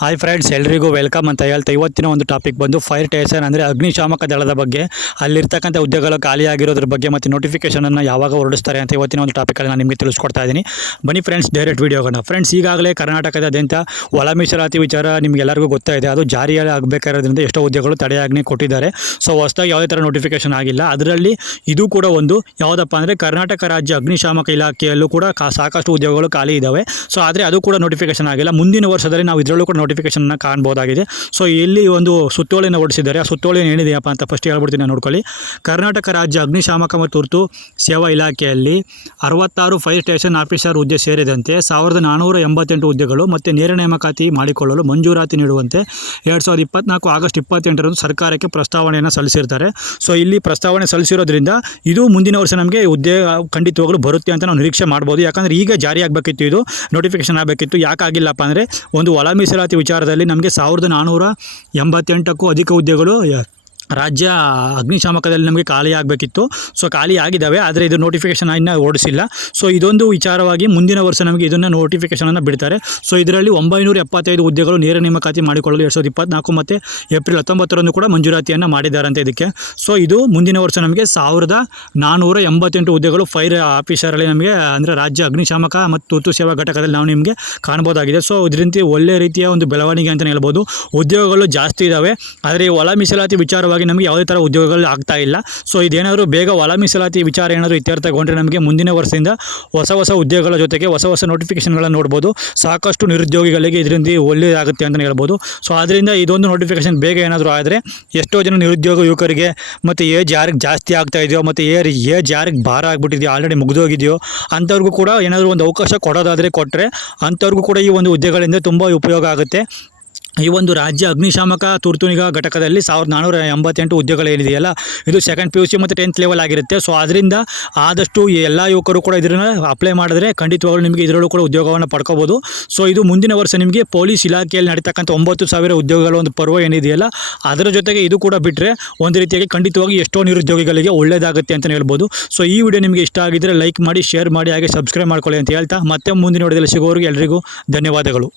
Hi friends ಎಲ್ರಿಗೂ welcome ಅಂತ ಹೇಳ್ತಾ ಇವತ್ತಿನ ಒಂದು ಟಾಪಿಕ್ ಬಂದು ಫೈರ್ ಟೇಸನ್ ಅಂದರೆ ಅಗ್ನಿಶಾಮಕ ದಳದ ಬಗ್ಗೆ. ಅಲ್ಲಿರ್ತಕ್ಕಂಥ ಹುದ್ದೆಗಳು ಖಾಲಿಯಾಗಿರೋದ್ರ ಬಗ್ಗೆ ಮತ್ತು ನೋಟಿಫಿಕೇಷನನ್ನು ಯಾವಾಗ ಹೊರಡಿಸ್ತಾರೆ ಅಂತ ಇವತ್ತಿನ ಒಂದು ಟಾಪಿಕಲ್ಲಿ ನಾನು ನಿಮಗೆ ತಿಳಿಸ್ಕೊಡ್ತಾ ಇದ್ದೀನಿ. ಬನ್ನಿ ಫ್ರೆಂಡ್ಸ್ ಡೈರೆಕ್ಟ್ ವೀಡಿಯೋಗೋಣ ಫ್ರೆಂಡ್ಸ್ ಈಗಾಗಲೇ ಕರ್ನಾಟಕದಾದ್ಯಂತ ಒಳ ಮೀಸಲಾತಿ ವಿಚಾರ ನಿಮಗೆಲ್ಲರಿಗೂ ಗೊತ್ತಾಯಿದೆ ಅದು ಜಾರಿಯಲ್ಲಿ ಆಗಬೇಕಾಗಿರೋದ್ರಿಂದ ಎಷ್ಟೋ ಹುದ್ದೆಗಳು ತಡೆಯಾಜ್ಞೆ ಕೊಟ್ಟಿದ್ದಾರೆ. ಸೊ ಹೊಸದಾಗಿ ಯಾವುದೇ ಥರ ನೋಟಿಫಿಕೇಷನ್ ಆಗಿಲ್ಲ. ಅದರಲ್ಲಿ ಇದು ಕೂಡ ಒಂದು ಯಾವುದಪ್ಪ ಅಂದರೆ ಕರ್ನಾಟಕ ರಾಜ್ಯ ಅಗ್ನಿಶಾಮಕ ಇಲಾಖೆಯಲ್ಲೂ ಕೂಡ ಸಾಕಷ್ಟು ಉದ್ಯೋಗಗಳು ಖಾಲಿ ಇದ್ದಾವೆ ಸೊ ಆದರೆ ಅದು ಕೂಡ ನೋಟಿಫಿಕೇಷನ್ ಆಗಿಲ್ಲ. ಮುಂದಿನ ವರ್ಷದಲ್ಲಿ ನಾವು ಇದರಲ್ಲೂ ಕೂಡ ನೋಟಿಫಿಕೇಷನ್ನ ಕಾಣ್ಬೋದಾಗಿದೆ. ಸೊ ಇಲ್ಲಿ ಒಂದು ಸುತ್ತೋಲೆಯನ್ನು ಹೊರಡಿಸಿದ್ದಾರೆ. ಆ ಸುತ್ತೋಲೆ ಏನಿದೆಯಪ್ಪ ಅಂತ ಫಸ್ಟ್ ಹೇಳ್ಬಿಡ್ತೀನಿ ನೋಡ್ಕೊಳ್ಳಿ. ಕರ್ನಾಟಕ ರಾಜ್ಯ ಅಗ್ನಿಶಾಮಕ ಮತ್ತು ತುರ್ತು ಸೇವಾ ಇಲಾಖೆಯಲ್ಲಿ ಅರವತ್ತಾರು ಫೈರ್ ಸ್ಟೇಷನ್ ಆಫೀಸರ್ ಹುದ್ದೆ ಸೇರಿದಂತೆ ಸಾವಿರದ ನಾನ್ನೂರ ಎಂಬತ್ತೆಂಟು ಹುದ್ದೆಗಳು ಮತ್ತು ನೇರ ನೇಮಕಾತಿ ಮಾಡಿಕೊಳ್ಳಲು ಮಂಜೂರಾತಿ ನೀಡುವಂತೆ ಎರಡು ಸಾವಿರದ ಇಪ್ಪತ್ನಾಲ್ಕು ಆಗಸ್ಟ್ ಇಪ್ಪತ್ತೆಂಟರಂದು ಸರ್ಕಾರಕ್ಕೆ ಪ್ರಸ್ತಾವನೆಯನ್ನು ಸಲ್ಲಿಸಿರ್ತಾರೆ. ಸೊ ಇಲ್ಲಿ ಪ್ರಸ್ತಾವನೆ ಸಲ್ಲಿಸಿರೋದ್ರಿಂದ ಇದು ಮುಂದಿನ ವರ್ಷ ನಮಗೆ ಹುದ್ದೆ ಖಂಡಿತವಾಗಲು ಬರುತ್ತೆ ಅಂತ ನಾವು ನಿರೀಕ್ಷೆ ಮಾಡ್ಬೋದು. ಯಾಕಂದರೆ ಈಗ ಜಾರಿ ಆಗಬೇಕಿತ್ತು ಇದು ನೋಟಿಫಿಕೇಶನ್ ಆಗಬೇಕಿತ್ತು. ಯಾಕಾಗಿಲ್ಲಪ್ಪ ಅಂದರೆ ಒಂದು ಒಳ ಮೀಸಲಾತಿ ವಿಚಾರದಲ್ಲಿ ನಮಗೆ ಸಾವಿರದ ನಾನ್ನೂರ ಎಂಬತ್ತೆಂಟಕ್ಕೂ ಅಧಿಕ ಹುದ್ದೆಗಳು ರಾಜ್ಯ ಅಗ್ನಿಶಾಮಕದಲ್ಲಿ ನಮಗೆ ಖಾಲಿ ಆಗಬೇಕಿತ್ತು. ಸೊ ಖಾಲಿ ಆಗಿದ್ದಾವೆ, ಆದರೆ ಇದು ನೋಟಿಫಿಕೇಶನ್ ಇನ್ನೂ ಓಡಿಸಿಲ್ಲ. ಸೊ ಇದೊಂದು ವಿಚಾರವಾಗಿ ಮುಂದಿನ ವರ್ಷ ನಮಗೆ ಇದನ್ನು ನೋಟಿಫಿಕೇಷನನ್ನು ಬಿಡ್ತಾರೆ. ಸೊ ಇದರಲ್ಲಿ ಒಂಬೈನೂರ ಎಪ್ಪತ್ತೈದು ಹುದ್ದೆಗಳು ನೇರ ನೇಮಕಾತಿ ಮಾಡಿಕೊಳ್ಳಲು ಎರಡು ಸಾವಿರದ ಇಪ್ಪತ್ನಾಲ್ಕು ಮತ್ತು ಏಪ್ರಿಲ್ ಹತ್ತೊಂಬತ್ತರಂದು ಕೂಡ ಮಂಜೂರಾತಿಯನ್ನು ಮಾಡಿದ್ದಾರಂತೆ ಇದಕ್ಕೆ. ಸೊ ಇದು ಮುಂದಿನ ವರ್ಷ ನಮಗೆ ಸಾವಿರದ ನಾನ್ನೂರ ಎಂಬತ್ತೆಂಟು ಹುದ್ದೆಗಳು ಫೈರ್ ಆಫೀಸರಲ್ಲಿ ನಮಗೆ, ಅಂದರೆ ರಾಜ್ಯ ಅಗ್ನಿಶಾಮಕ ಮತ್ತು ತುರ್ತು ಸೇವಾ ಘಟಕದಲ್ಲಿ ನಾವು ನಿಮಗೆ ಕಾಣ್ಬೋದಾಗಿದೆ ಸೊ ಇದರಿಂದ ಒಳ್ಳೆ ರೀತಿಯ ಒಂದು ಬೆಳವಣಿಗೆ ಅಂತಲೇ ಹೇಳ್ಬೋದು. ಉದ್ಯೋಗಗಳು ಜಾಸ್ತಿ ಇದ್ದಾವೆ ಆದರೆ ಈ ಒಳ ಮೀಸಲಾತಿ ವಿಚಾರವಾಗಿ ನಮಗೆ ಯಾವುದೇ ಥರ ಉದ್ಯೋಗಗಳು ಆಗ್ತಾ ಇಲ್ಲ. ಸೊ ಇದೇನಾದರೂ ಬೇಗ ಒಳ ಮೀಸಲಾತಿ ವಿಚಾರ ಏನಾದರೂ ಇತ್ಯರ್ಥಗೊಂಡ್ರೆ ನಮಗೆ ಮುಂದಿನ ವರ್ಷದಿಂದ ಹೊಸ ಹೊಸ ಉದ್ಯೋಗಗಳ ಜೊತೆಗೆ ಹೊಸ ಹೊಸ ನೋಟಿಫಿಕೇಷನ್ಗಳನ್ನು ನೋಡ್ಬೋದು. ಸಾಕಷ್ಟು ನಿರುದ್ಯೋಗಿಗಳಿಗೆ ಇದರಿಂದ ಒಳ್ಳೆಯದಾಗುತ್ತೆ ಅಂತಲೇ ಹೇಳ್ಬೋದು. ಸೊ ಆದ್ದರಿಂದ ಇದೊಂದು ನೋಟಿಫಿಕೇಷನ್ ಬೇಗ ಏನಾದರೂ ಆದರೆ ಎಷ್ಟೋ ಜನ ನಿರುದ್ಯೋಗ ಯುವಕರಿಗೆ ಮತ್ತು ಏಜ್ ಯಾರಿಗೆ ಜಾಸ್ತಿ ಆಗ್ತಾ ಇದೆಯೋ ಮತ್ತು ಏರ್ ಏಜ್ ಯಾರಿಗೆ ಭಾರ ಆಗಿಬಿಟ್ಟಿದೆಯೋ ಆಲ್ರೆಡಿ ಮುಗಿದೋಗಿದೆಯೋ ಅಂಥವ್ರಿಗೂ ಕೂಡ ಏನಾದರೂ ಒಂದು ಅವಕಾಶ ಕೊಡೋದಾದರೆ ಕೊಟ್ಟರೆ ಅಂಥವ್ರಿಗೂ ಕೂಡ ಈ ಒಂದು ಉದ್ಯೋಗಗಳಿಂದ ತುಂಬ ಉಪಯೋಗ ಆಗುತ್ತೆ. ಈ ಒಂದು ರಾಜ್ಯ ಅಗ್ನಿಶಾಮಕ ತುರ್ತು ನಿಗಾ ಘಟಕದಲ್ಲಿ ಸಾವಿರದ ನಾನ್ನೂರ ಎಂಬತ್ತೆಂಟು ಹುದ್ದೆಗಳೇನಿದೆಯಲ್ಲ ಇದು ಸೆಕೆಂಡ್ ಪಿ ಯು ಸಿ ಮತ್ತು ಟೆಂತ್ ಲೆವೆಲ್ ಆಗಿರುತ್ತೆ. ಸೊ ಅದರಿಂದ ಆದಷ್ಟು ಎಲ್ಲ ಯುವಕರು ಕೂಡ ಇದನ್ನು ಅಪ್ಲೈ ಮಾಡಿದ್ರೆ ಖಂಡಿತವಾಗ್ಲೂ ನಿಮಗೆ ಇದರಲ್ಲೂ ಕೂಡ ಉದ್ಯೋಗವನ್ನು ಪಡ್ಕೋಬೋದು. ಸೊ ಇದು ಮುಂದಿನ ವರ್ಷ ನಿಮಗೆ ಪೊಲೀಸ್ ಇಲಾಖೆಯಲ್ಲಿ ನಡೀತಕ್ಕಂಥ ಒಂಬತ್ತು ಸಾವಿರ ಉದ್ಯೋಗಗಳ ಒಂದು ಪರ್ವ ಏನಿದೆಯಲ್ಲ ಅದರ ಜೊತೆಗೆ ಇದು ಕೂಡ ಬಿಟ್ಟರೆ ಒಂದು ರೀತಿಯಾಗಿ ಖಂಡಿತವಾಗಿ ಎಷ್ಟೋ ನಿರುದ್ಯೋಗಿಗಳಿಗೆ ಒಳ್ಳೆಯದಾಗುತ್ತೆ ಅಂತಲೇ ಹೇಳ್ಬೋದು. ಸೊ ಈ ವಿಡಿಯೋ ನಿಮಗೆ ಇಷ್ಟ ಆಗಿದ್ದರೆ ಲೈಕ್ ಮಾಡಿ ಶೇರ್ ಮಾಡಿ, ಹಾಗೆ ಸಬ್ಸ್ಕ್ರೈಬ್ ಮಾಡ್ಕೊಳ್ಳಿ ಅಂತ ಹೇಳ್ತಾ, ಮತ್ತೆ ಮುಂದಿನ ವಿಡಿಯೋದಲ್ಲಿ ಸಿಗೋರಿಗೆ ಎಲ್ರಿಗೂ ಧನ್ಯವಾದಗಳು.